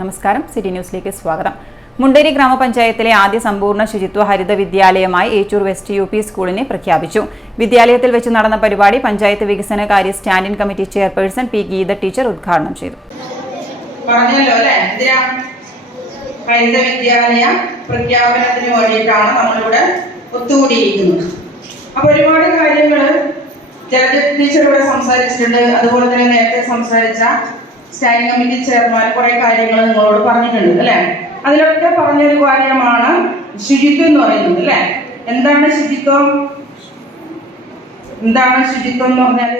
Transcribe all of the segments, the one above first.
നമസ്കാരം, സിറ്റി ന്യൂസിലേക്ക് സ്വാഗതം. മുണ്ടേരി ഗ്രാമപഞ്ചായത്തിലെ ആദ്യ സമ്പൂർണ്ണ ശുചിത്വ ഹരിത വിദ്യാലയമായി ഏച്ചൂർ വെസ്റ്റ് യു പി സ്കൂളിനെ പ്രഖ്യാപിച്ചു. വിദ്യാലയത്തിൽ വെച്ച് നടന്ന പരിപാടി പഞ്ചായത്ത് വികസനകാര്യ standing committee chairperson P Geetha teacher ഉദ്ഘാടനം ചെയ്തു. ഹരിത വിദ്യാലയ പ്രഖ്യാപനത്തിന് വേണ്ടിയിട്ടാണ് നമ്മളിവിടെ ഒത്തുകൂടിയിരിക്കുന്നത്. അപ്പൊ ഒരുപാട് കാര്യങ്ങൾ ജലജ ടീച്ചർ ഇവിടെ സംസാരിച്ചിട്ടുണ്ട്. അതുപോലെ തന്നെ നേരത്തെ സംസാരിച്ച സ്റ്റാൻഡിംഗ് കമ്മിറ്റി ചെയർമാൻ കുറെ കാര്യങ്ങൾ നിങ്ങളോട് പറഞ്ഞിട്ടുണ്ട് അല്ലെ. അതിലൊക്കെ പറഞ്ഞൊരു കാര്യമാണ് ശുചിത്വം എന്ന് പറയുന്നത് അല്ലെ. എന്താണ് ശുചിത്വം എന്ന് പറഞ്ഞാൽ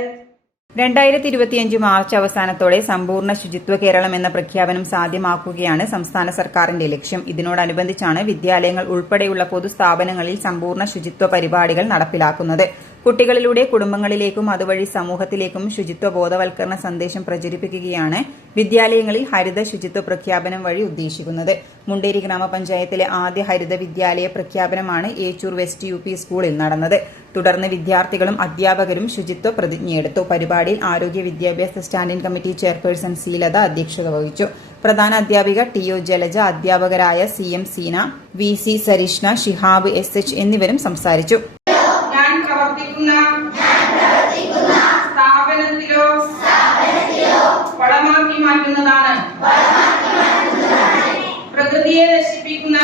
2025 മാർച്ച് അവസാനത്തോടെ സമ്പൂർണ്ണ ശുചിത്വ കേരളം എന്ന പ്രഖ്യാപനം സാധ്യമാക്കുകയാണ് സംസ്ഥാന സർക്കാരിന്റെ ലക്ഷ്യം. ഇതിനോടനുബന്ധിച്ചാണ് വിദ്യാലയങ്ങൾ ഉൾപ്പെടെയുള്ള പൊതുസ്ഥാപനങ്ങളിൽ സമ്പൂർണ്ണ ശുചിത്വ പരിപാടികൾ നടപ്പിലാക്കുന്നത്. കുട്ടികളിലൂടെ കുടുംബങ്ങളിലേക്കും അതുവഴി സമൂഹത്തിലേക്കും ശുചിത്വ ബോധവൽക്കരണ സന്ദേശം പ്രചരിപ്പിക്കുകയാണ് വിദ്യാലയങ്ങളിൽ ഹരിത ശുചിത്വ പ്രഖ്യാപനം വഴി ഉദ്ദേശിക്കുന്നത്. മുണ്ടേരി ഗ്രാമപഞ്ചായത്തിലെ ആദ്യ ഹരിത വിദ്യാലയ പ്രഖ്യാപനമാണ് ഏച്ചൂർ വെസ്റ്റ് യു പി സ്കൂളിൽ നടന്നത്. തുടർന്ന് വിദ്യാർത്ഥികളും അധ്യാപകരും ശുചിത്വ പ്രതിജ്ഞയെടുത്തു. പരിപാടിയിൽ ആരോഗ്യ വിദ്യാഭ്യാസ സ്റ്റാൻഡിംഗ് കമ്മിറ്റി ചെയർപേഴ്സൺ സീലത അധ്യക്ഷത വഹിച്ചു. പ്രധാന അധ്യാപിക ടി.ഒ. ജലജ, അധ്യാപകരായ CM Seena, VC സരിഷ്ണ, Shihab SH എന്നിവരും സംസാരിച്ചു. സ്ഥാപനത്തിലോ വളമാക്കി മാറ്റുന്നതാണ് പ്രകൃതിയെ നശിപ്പിക്കുന്ന